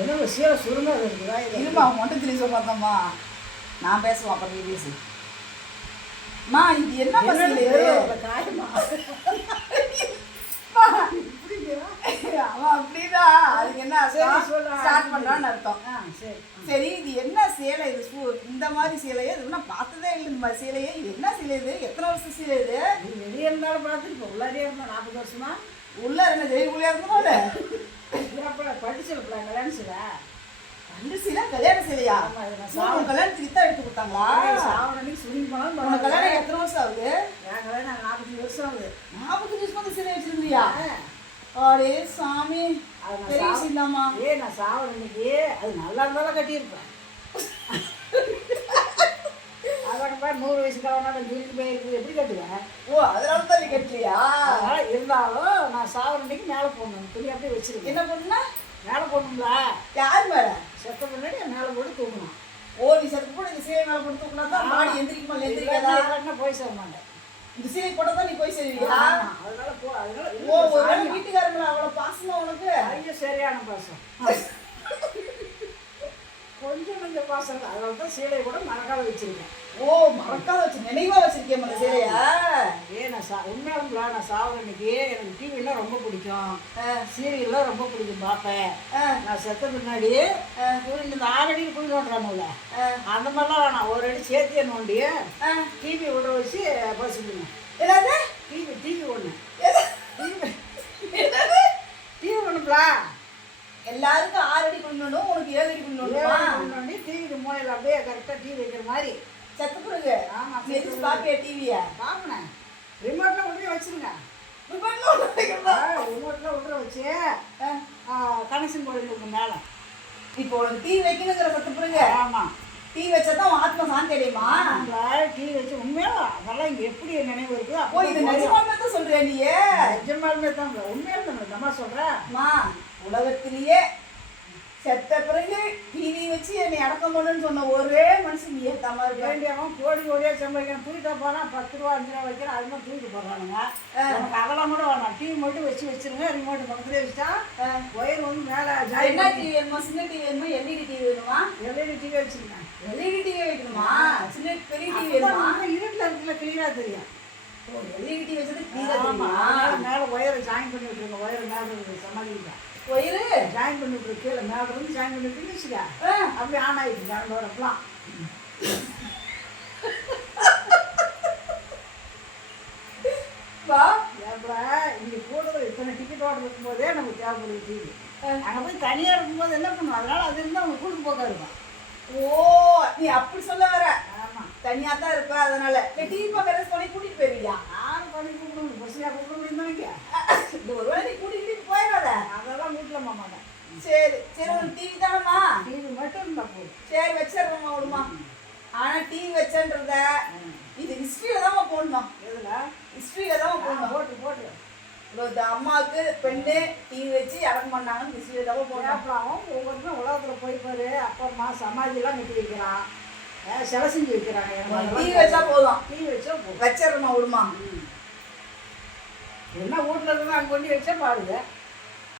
என்ன சீலை சுருங்க இருக்குதா இருமா அவன் மட்டும் திரும்ப பார்த்தோம்மா. நான் பேசுவேன் அப்புறம் நீ பேசு. மா இது என்ன? ஒரு காயமா? அவன் அப்படிதான் அதுக்கு என்ன. ஸ்டார்ட் பண்றான்னு அர்த்தம். சரி. இது என்ன சேலை இது? சூ இந்த மாதிரி சேலையே? இது நான் பார்த்ததே இல்லை இந்த மாதிரி சேலையே. இது என்ன சேலை இது? எத்தனை வருஷம் சேலை இது? நீ வெளியே இருந்தாலும் பார்த்துட்டு இப்போ உள்ளாரே இருந்தா நாற்பது வருஷமா? உள்ள என்ன ஜெயிக்குள்ளே இருக்கணும் அப்புறம் படிச்சல கல்யாணம் செய்ய ரெண்டு சேலை கல்யாண சேலையா ஆமா, இது நான் நான் உன் கல்யாணத்துக்கு தான் எடுத்து கொடுத்தாங்களா? சாவரணிக்கு சுருங்கி போனாலும் உனக்கு கல்யாணம் எத்தனை வருஷம் ஆகுது? என் கல்யாணம் நாற்பத்தஞ்சு வருஷம் ஆகுது. நாற்பத்தஞ்சு வருஷம் அந்த சேலை வச்சிருந்தியா. அடே சாமி பெரிய இல்லாமா ஏ நான் சாவரணிக்கு அது நல்லா இருந்தாலும் கட்டியிருப்பேன். பாரு நூறு வயசு கல்யாணம் ஜூலிக்கு எப்படி கட்டுவேன்? ஓ அதனால தான் நீ கட்டலையா? இருந்தாலும் நான் சாவரணிக்கு மேலே போடணும். துணி அப்படியே வச்சிருக்கேன். என்ன பண்ணுனா மேலே போடணும்ல? யார் மேல? செத்த முன்னாடி மேலே போட்டு தூக்கணும் ஓ நீ சத்து கூட இந்த சேலை மேல போட்டு தூக்கினா தான் மாடி எந்திரிக்குமா எந்திரிக்காதா? போய் சேர மாட்டேன். இந்த சேலை போட்டா தான் நீ போய் சேருவியா? அதனால போ அதனால ஓ ஒரு வேளை சாமி. வீட்டுக்காரர் மேல அவ்வளவு பாசமா உனக்கு? ஐயோ சரியான பாசம். கொஞ்சம் கொஞ்சம் பாசம். அதனால தான் சீலையை கூட மறக்காத வச்சிருக்கேன். ஓ மறக்காத வச்சு நினைவா வச்சிருக்கேன் அந்த சேலையா? ஏ நான் சா உண்மையாலும்ல நான் சாவர அன்னைக்கு எனக்கு டிவிலாம் ரொம்ப பிடிக்கும். சீரியல்லாம் ரொம்ப பிடிக்கும் பார்ப்பேன் நான் செத்த பின்னாடி குழி- இந்த ஆறடி குழி நோண்டுறானுல்ல ஆ, அந்த மாதிரிலாம் வேணாம். ஒரு அடி சேர்த்திய நோண்டி. டிவி விட வச்சு பசுக்கணும் என்னது? டிவி டிவி ஒன்று டிவி. ஒன்றுங்களா எல்லாருக்கும் ஆறு அடி கொண்டு உனக்கு ஏழு அடி கொண்டு நோண்டி டிவிக்கு மூலையில் அப்படியே கரெக்டாக டிவி வைக்கிற மாதிரி. செத்து பிறகு? ஆமா, நீ எதிர்த்து பாப்பியா டிவிய? பார்க்கணேன் ரிமோட்டில் வச்சிருங்க. ரிமோட்டில் உள்ளே வச்சு. கனெக்ஷன் போடுங்க மேலே. இப்போ உனக்கு டிவி வைக்கணுங்கிற பிறகு ஆமாம் டிவி வச்சா தான் ஆத்மா சாந்தி அடையுமா? டிவி வச்சு உண்மையாக அதெல்லாம் எப்படி நினைவு இருக்குது? ஓ இது நிஜமாலுமே தான் சொல்றியா நீயே? நிஜமாலுமே தான் உண்மையாக நம்ம சொல்கிறேன் அம்மா உலகத்திலேயே செத்த பிறகு டிவி வச்சு என்னை அடக்கம் பண்ணுன்னு சொன்ன ஒரே மனுஷன் ஏத்தாம இருக்க. வேண்டியவன் கோடி கோடியாக சம்பாதிக்கிறான். தூக்கிட்ட போனால் பத்து ரூபா அஞ்சு ரூபா வைக்கிறான். அது மாதிரி தூக்கிட்டு போடுறானுங்க நமக்கு அதெல்லாம் கூட வேணாம். டிவி மட்டும் வச்சு வச்சிருங்க. ரிமோட் பக்கத்துலேயே வச்சுட்டா ஒயர் வந்து மேலே என்ன டிவி வேணுமா? சின்ன டிவி வேணுமா? எல்இடி டிவி வேணுமா? எல்இடி டிவி வச்சுருக்கேன். எல்இடி டிவி வைக்கணுமா சின்ன பெரிய டிவி வேணுமா? இருட்டில் இருக்குல்ல கிளியராக தெரியும். எல்இடி டிவி வச்சது அதனால மேலே ஒயரை ஜாயின் பண்ணி விட்டுருங்க ஒயர் மேலே சமாளிக்கலாம் ஒயிரு ஜாயின் பண்ணி விட்டுரு கீழே மேலே இருந்து ஜாயின் பண்ணி விட்டு வச்சுக்க அப்படியே ஆன் ஆகிடுச்சு ஜாயினோட பிளான் இங்கே கூடுதல் இத்தனை டிக்கெட் ஆர்டர் இருக்கும்போதே நமக்கு தேவைப்படுது டிவி. அங்கே போய் தனியாக இருக்கும்போது என்ன பண்ணுவோம்? அதனால அது இருந்தால் அவங்க கூட்டு போக்கா இருக்கும் ஓ நீ அப்படி சொல்ல வர. ஆமாம் தனியா தான் இருப்ப அதனால. டிவி பார்க்கற துணை கூட்டிட்டு போயிருவியா யாரும் பண்ணி கூப்பிடணும் பஸ்ஸியாக கூப்பிட முடியுமாங்க இந்த ஒரு வேளை நீ கூட்டிட்டு போயிடாத அதெல்லாம் வீட்டில் மாட்டேன் சரி சரி ஒரு டிவி தானம்மா? டிவி மட்டும் போதும். சரி வச்சிடுறோம்மா விடுமா ஆனா டிவி வச்சன்றத இது ஹிஸ்டரியில தான் போடணும். எதில்? ஹிஸ்டரியில தான் போடணும். போட்டு போட்டு. இந்த அம்மாவுக்கு பெண்ணு டிவி வச்சு அடக்கம் பண்ணாங்கன்னு ஹிஸ்டரியில தான் போடணும். அப்புறம் ஒவ்வொருத்தரும் உலகத்தில் போய் பாரு. அப்பா அம்மா சமாதியெல்லாம் கட்டி வைக்கிறான். சிலை செஞ்சு வைக்கிறாங்க. டிவி வச்சா போதும். டிவி வச்சா போதும். வச்சிடுறோம்மா விடுமா என்ன வீட்டில் இருந்தால் அங்கே கொண்டு வச்சா பாருங்க.